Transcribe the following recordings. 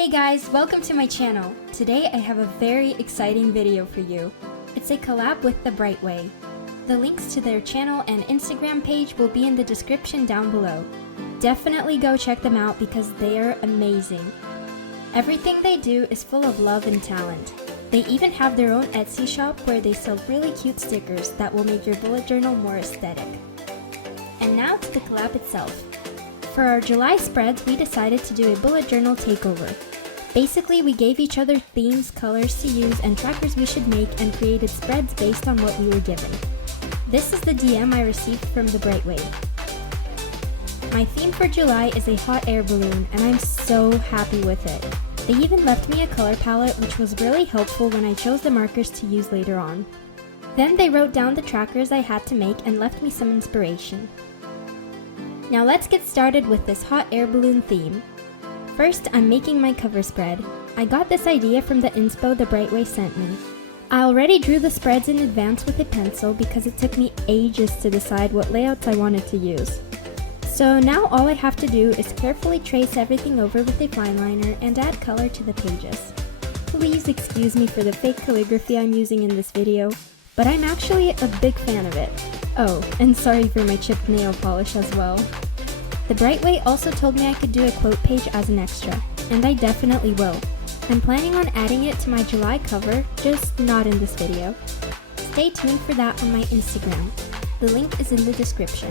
Hey guys, welcome to my channel. Today I have a very exciting video for you. It's a collab with the RIGHTWAY. The links to their channel and Instagram page will be in the description down below. Definitely go check them out because they are amazing. Everything they do is full of love and talent. They even have their own Etsy shop where they sell really cute stickers that will make your bullet journal more aesthetic. And now to the collab itself. For our July spreads, we decided to do a bullet journal takeover. Basically, we gave each other themes, colors to use, and trackers we should make and created spreads based on what we were given. This is the DM I received from the RIGHTWAY. My theme for July is a hot air balloon, and I'm so happy with it. They even left me a color palette, which was really helpful when I chose the markers to use later on. Then they wrote down the trackers I had to make and left me some inspiration. Now let's get started with this hot air balloon theme. First, I'm making my cover spread. I got this idea from the inspo the RIGHTWAY sent me. I already drew the spreads in advance with a pencil because it took me ages to decide what layouts I wanted to use. So now all I have to do is carefully trace everything over with a fine liner and add color to the pages. Please excuse me for the fake calligraphy I'm using in this video, but I'm actually a big fan of it. Oh, and sorry for my chipped nail polish as well. The RIGHTWAY also told me I could do a quote page as an extra, and I definitely will. I'm planning on adding it to my July cover, just not in this video. Stay tuned for that on my Instagram. The link is in the description.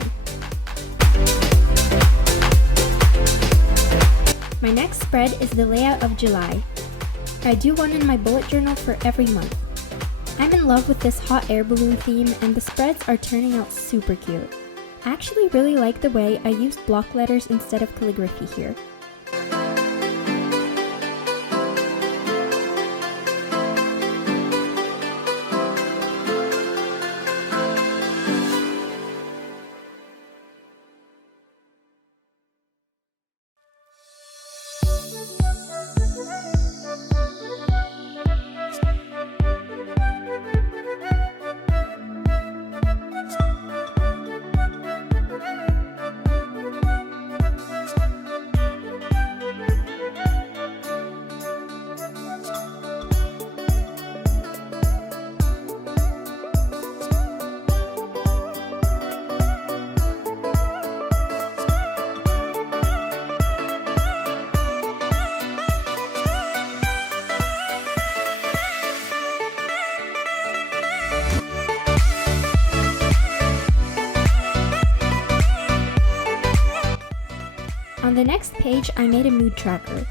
My next spread is the layout of July. I do one in my bullet journal for every month. I'm in love with this hot air balloon theme and the spreads are turning out super cute. I actually really like the way I used block letters instead of calligraphy here. On the next page, I made a mood tracker.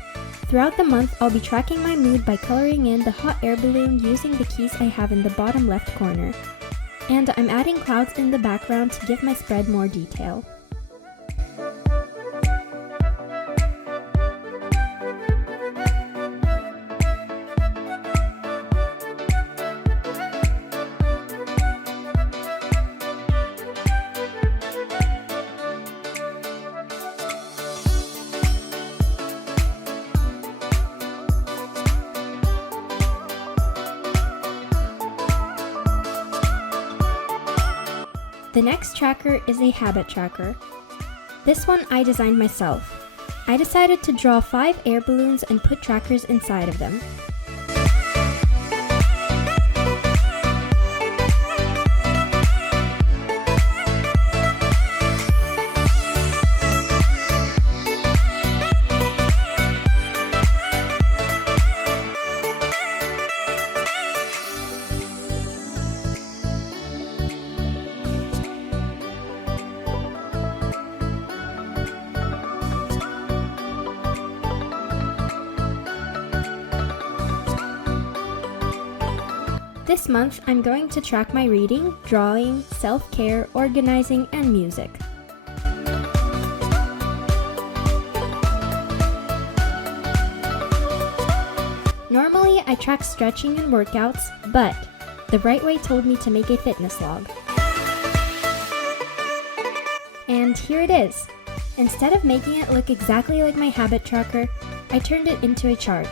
Throughout the month, I'll be tracking my mood by coloring in the hot air balloon using the keys I have in the bottom left corner. And I'm adding clouds in the background to give my spread more detail. The next tracker is a habit tracker. This one I designed myself. I decided to draw 5 air balloons and put trackers inside of them. This month, I'm going to track my reading, drawing, self-care, organizing, and music. Normally, I track stretching and workouts, but the RIGHTWAY told me to make a fitness log. And here it is. Instead of making it look exactly like my habit tracker, I turned it into a chart.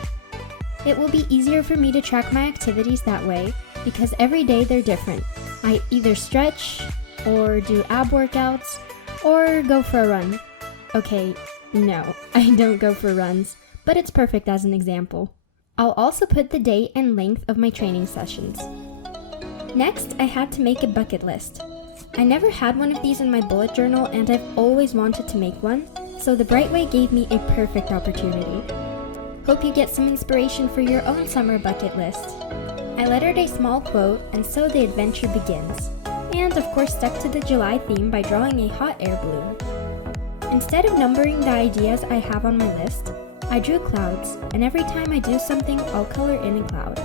It will be easier for me to track my activities that way, because every day they're different. I either stretch, or do ab workouts, or go for a run. Okay, no, I don't go for runs, but it's perfect as an example. I'll also put the date and length of my training sessions. Next, I had to make a bucket list. I never had one of these in my bullet journal and I've always wanted to make one, so the RIGHTWAY gave me a perfect opportunity. Hope you get some inspiration for your own summer bucket list. I lettered a small quote, and so the adventure begins. And of course stuck to the July theme by drawing a hot air balloon. Instead of numbering the ideas I have on my list, I drew clouds, and every time I do something, I'll color in a cloud.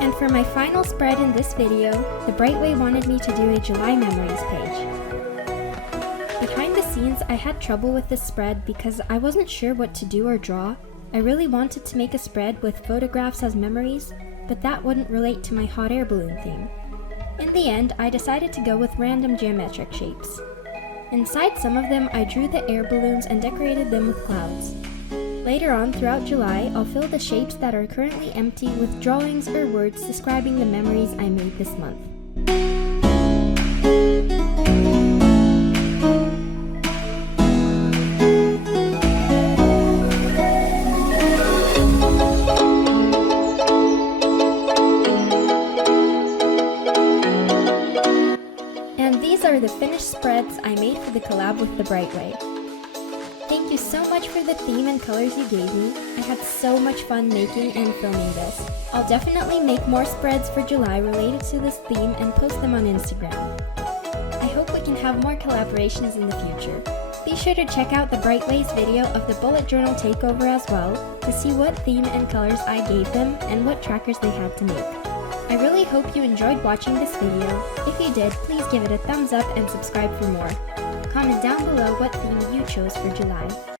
And for my final spread in this video, the RIGHTWAY wanted me to do a July memories page. Behind the scenes, I had trouble with this spread because I wasn't sure what to do or draw. I really wanted to make a spread with photographs as memories, but that wouldn't relate to my hot air balloon theme. In the end, I decided to go with random geometric shapes. Inside some of them, I drew the air balloons and decorated them with clouds. Later on throughout July, I'll fill the shapes that are currently empty with drawings or words describing the memories I made this month. And these are the finished spreads I made for the collab with the RIGHTWAY. Thank you so much for the theme and colors you gave me. I had so much fun making and filming this. I'll definitely make more spreads for July related to this theme and post them on Instagram. I hope we can have more collaborations in the future. Be sure to check out the RIGHTWAY's video of the bullet journal takeover as well to see what theme and colors I gave them and what trackers they had to make. I really hope you enjoyed watching this video. If you did, please give it a thumbs up and subscribe for more. Comment down below what theme you chose for July.